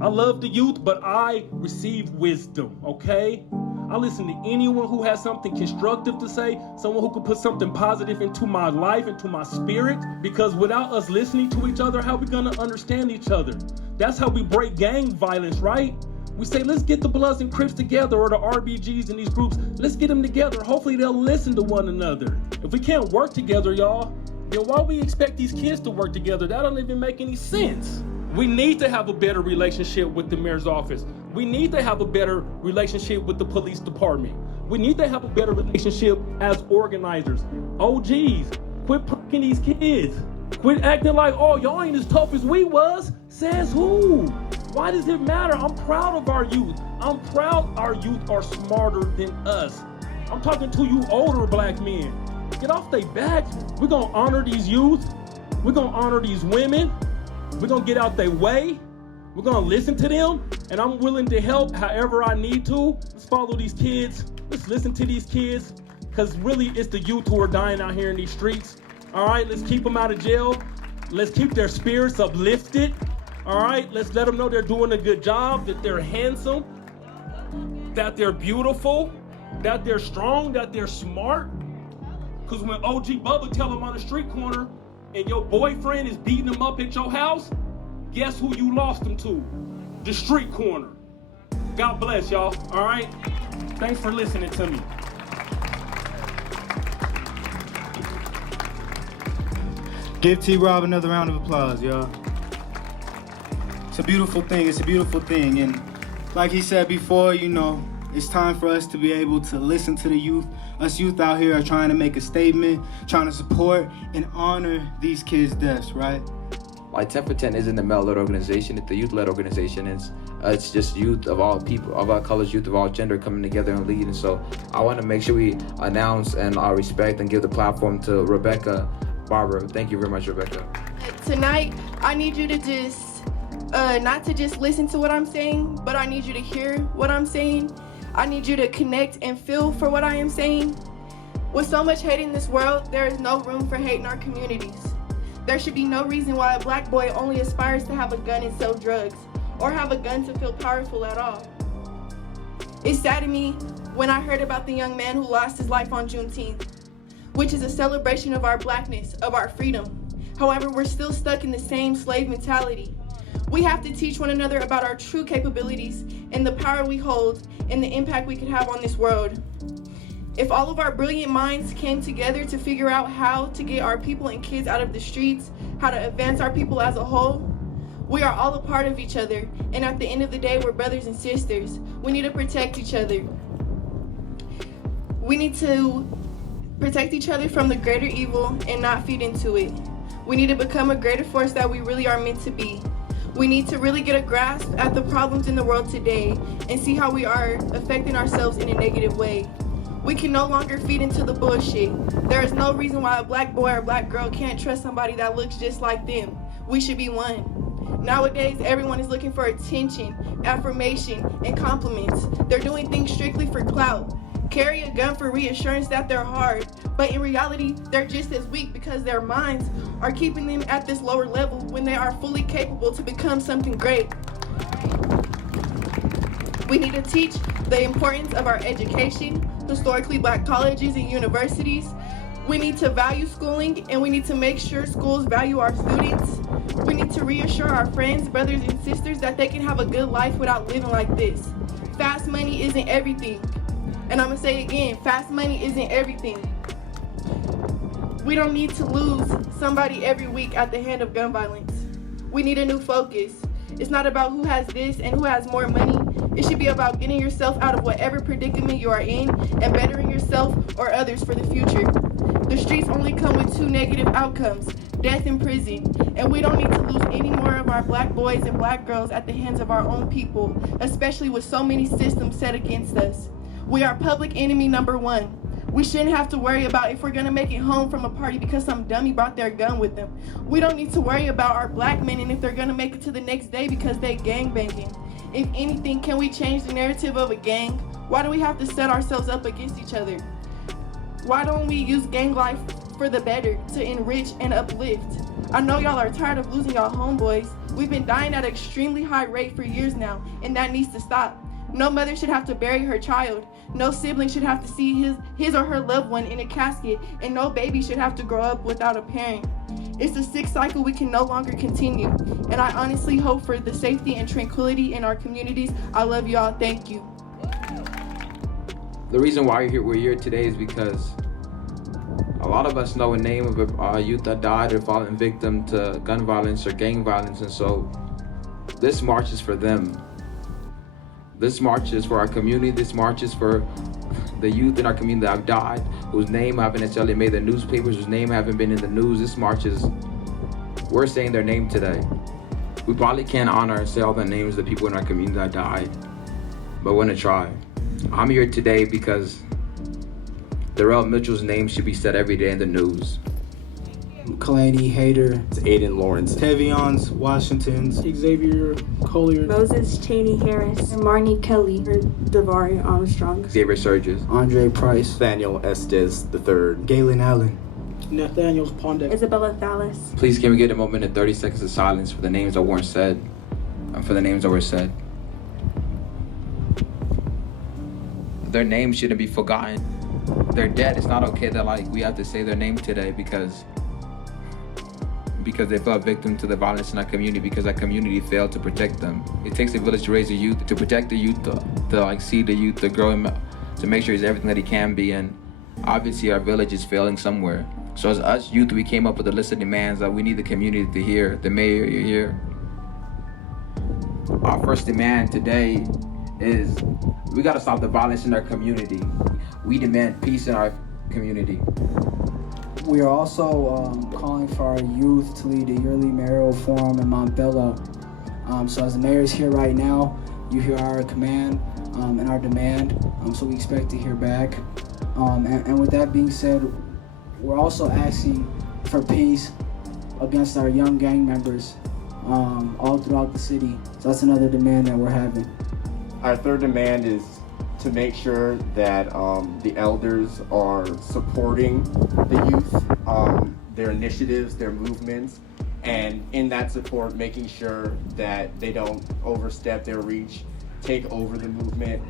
I love the youth, but I receive wisdom, okay? I listen to anyone who has something constructive to say, someone who can put something positive into my life, into my spirit, because without us listening to each other, how are we gonna understand each other? That's how we break gang violence, right? We say, let's get the Bloods and Crips together, or the RBGs and these groups, let's get them together. Hopefully they'll listen to one another. If we can't work together, y'all, then why we expect these kids to work together? That don't even make any sense. We need to have a better relationship with the mayor's office. We need to have a better relationship with the police department. We need to have a better relationship as organizers. OGs, quit punking these kids. Quit acting like, oh, y'all ain't as tough as we was. Says who? Why does it matter? I'm proud of our youth. I'm proud our youth are smarter than us. I'm talking to you older black men. Get off their backs. We're gonna honor these youth. We're gonna honor these women. We're gonna get out their way. We're gonna listen to them, and I'm willing to help however I need to. Let's follow these kids. Let's listen to these kids, because really it's the youth who are dying out here in these streets. All right, let's keep them out of jail. Let's keep their spirits uplifted. All right, let's let them know they're doing a good job, that they're handsome, that they're beautiful, that they're strong, that they're smart. Because when OG Bubba tell them on the street corner and your boyfriend is beating them up at your house, guess who you lost them to? The street corner. God bless y'all, all right? Thanks for listening to me. Give T-Rob another round of applause, y'all. It's a beautiful thing, it's a beautiful thing. And like he said before, you know, it's time for us to be able to listen to the youth. Us youth out here are trying to make a statement, trying to support and honor these kids' deaths, right? Like 10 for 10 isn't a male-led organization, it's a youth-led organization. It's just youth of all people, of all colors, youth of all gender coming together and leading. So I want to make sure we announce and respect and give the platform to Rebecca Barber. Thank you very much, Rebecca. Tonight, I need you to just, not to just listen to what I'm saying, but I need you to hear what I'm saying. I need you to connect and feel for what I am saying. With so much hate in this world, there is no room for hate in our communities. There should be no reason why a black boy only aspires to have a gun and sell drugs, or have a gun to feel powerful at all. It saddened me when I heard about the young man who lost his life on Juneteenth, which is a celebration of our blackness, of our freedom. However, we're still stuck in the same slave mentality. We have to teach one another about our true capabilities and the power we hold and the impact we can have on this world. If all of our brilliant minds came together to figure out how to get our people and kids out of the streets, how to advance our people as a whole, we are all a part of each other, and at the end of the day, we're brothers and sisters. We need to protect each other. We need to protect each other from the greater evil and not feed into it. We need to become a greater force that we really are meant to be. We need to really get a grasp at the problems in the world today and see how we are affecting ourselves in a negative way. We can no longer feed into the bullshit. There is no reason why a black boy or black girl can't trust somebody that looks just like them. We should be one. Nowadays, everyone is looking for attention, affirmation, and compliments. They're doing things strictly for clout. Carry a gun for reassurance that they're hard, but in reality, they're just as weak because their minds are keeping them at this lower level when they are fully capable to become something great. We need to teach the importance of our education, historically black colleges and universities. We need to value schooling, and we need to make sure schools value our students. We need to reassure our friends, brothers, and sisters that they can have a good life without living like this. Fast money isn't everything. And I'm gonna say it again, fast money isn't everything. We don't need to lose somebody every week at the hand of gun violence. We need a new focus. It's not about who has this and who has more money. It should be about getting yourself out of whatever predicament you are in and bettering yourself or others for the future. The streets only come with two negative outcomes, death and prison, and we don't need to lose any more of our black boys and black girls at the hands of our own people, especially with so many systems set against us. We are public enemy number one. We shouldn't have to worry about if we're gonna make it home from a party because some dummy brought their gun with them. We don't need to worry about our black men and if they're gonna make it to the next day because they gang banging. If anything, can we change the narrative of a gang? Why do we have to set ourselves up against each other? Why don't we use gang life for the better, to enrich and uplift? I know y'all are tired of losing y'all homeboys. We've been dying at an extremely high rate for years now, and that needs to stop. No mother should have to bury her child. No sibling should have to see his or her loved one in a casket, and no baby should have to grow up without a parent. It's a sick cycle we can no longer continue, and I honestly hope for the safety and tranquility in our communities. I love y'all. Thank you. The reason why we're here today is because a lot of us know a name of a youth that died or fallen victim to gun violence or gang violence, and so this march is for them. This march is for our community. This march is for the youth in our community that have died, whose name haven't necessarily made the newspapers, whose name haven't been in the news. This march is, we're saying their name today. We probably can't honor and say all the names of the people in our community that died, but we're gonna try. I'm here today because Darrell Mitchell's name should be said every day in the news. Kalani Hayter, It's Aiden Lawrence. Tevion's Washington's, Xavier Collier, Moses Cheney Harris, Marnie Kelly, Davari Armstrong, Xavier Surges, Andre Price, Nathaniel Estes III. Galen Allen. Nathaniel Pondek, Isabella Thallis. please can we get a moment of 30 seconds of silence for the names that weren't said, and for the names that were said. Their names shouldn't be forgotten. They're dead. It's not okay that we have to say their name today because they fell victim to the violence in our community, because our community failed to protect them. It takes a village to raise a youth, to protect the youth, to see the youth, to grow him, to make sure he's everything that he can be, and obviously our village is failing somewhere. So as us youth, we came up with a list of demands that we need the community to hear. The mayor, you're here. Our first demand today is we gotta stop the violence in our community. We demand peace in our community. We are also calling for our youth to lead a yearly mayoral forum in Montbello. So as the mayor is here right now, you hear our command and our demand, so we expect to hear back. And with that being said, we're also asking for peace against our young gang members all throughout the city. So that's another demand that we're having. Our third demand is to make sure that the elders are supporting the youth, their initiatives, their movements, and in that support, making sure that they don't overstep their reach, take over the movement,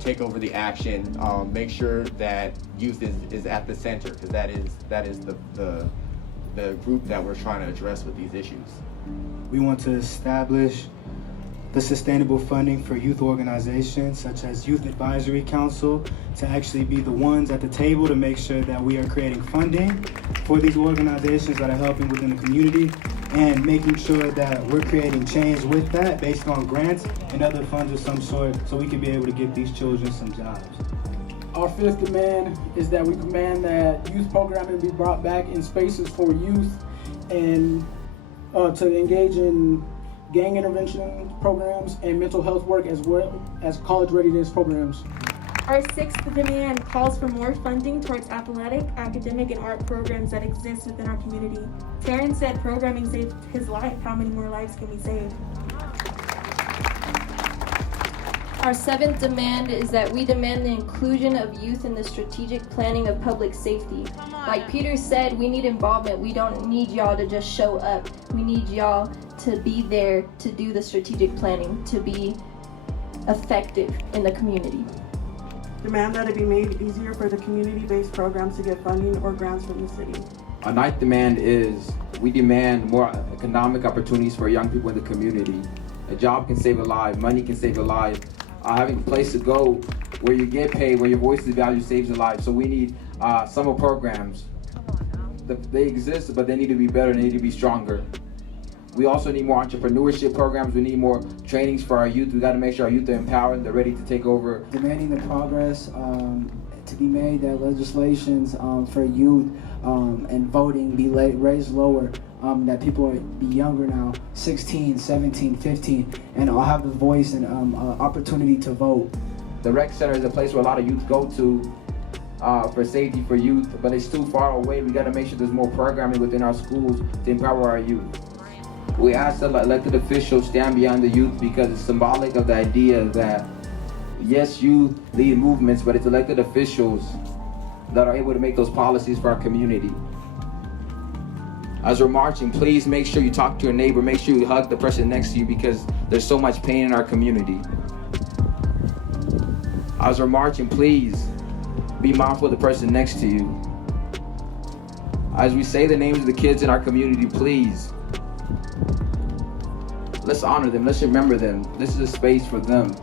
take over the action, make sure that youth is at the center, because that is the group that we're trying to address with these issues. We want to establish the sustainable funding for youth organizations such as Youth Advisory Council to actually be the ones at the table to make sure that we are creating funding for these organizations that are helping within the community, and making sure that we're creating change with that based on grants and other funds of some sort, so we can be able to get these children some jobs. Our fifth demand is that we demand that youth programming be brought back in spaces for youth and to engage in gang intervention programs and mental health work, as well as college readiness programs. Our sixth demand calls for more funding towards athletic, academic, and art programs that exist within our community. Taryn said programming saved his life. How many more lives can we save? Our seventh demand is that we demand the inclusion of youth in the strategic planning of public safety. Like Peter said, we need involvement. We don't need y'all to just show up. We need y'all to be there to do the strategic planning, to be effective in the community. Demand that it be made easier for the community-based programs to get funding or grants from the city. Our ninth demand is we demand more economic opportunities for young people in the community. A job can save a life, money can save a life. Having a place to go where you get paid, where your voice is valued, saves a life. So we need summer programs. They exist, but they need to be better, they need to be stronger. We also need more entrepreneurship programs. We need more trainings for our youth. We got to make sure our youth are empowered, they're ready to take over. Demanding the progress to be made that legislations for youth and voting be raised lower, that people be younger now, 16, 17, 15, and I'll have the voice and opportunity to vote. The rec center is a place where a lot of youth go to for safety for youth, but it's too far away. We got to make sure there's more programming within our schools to empower our youth. We ask that elected officials stand beyond the youth, because it's symbolic of the idea that, yes, youth lead movements, but it's elected officials that are able to make those policies for our community. As we're marching, please make sure you talk to your neighbor. Make sure you hug the person next to you because there's so much pain in our community. As we're marching, please be mindful of the person next to you. As we say the names of the kids in our community, please, let's honor them. Let's remember them. This is a space for them.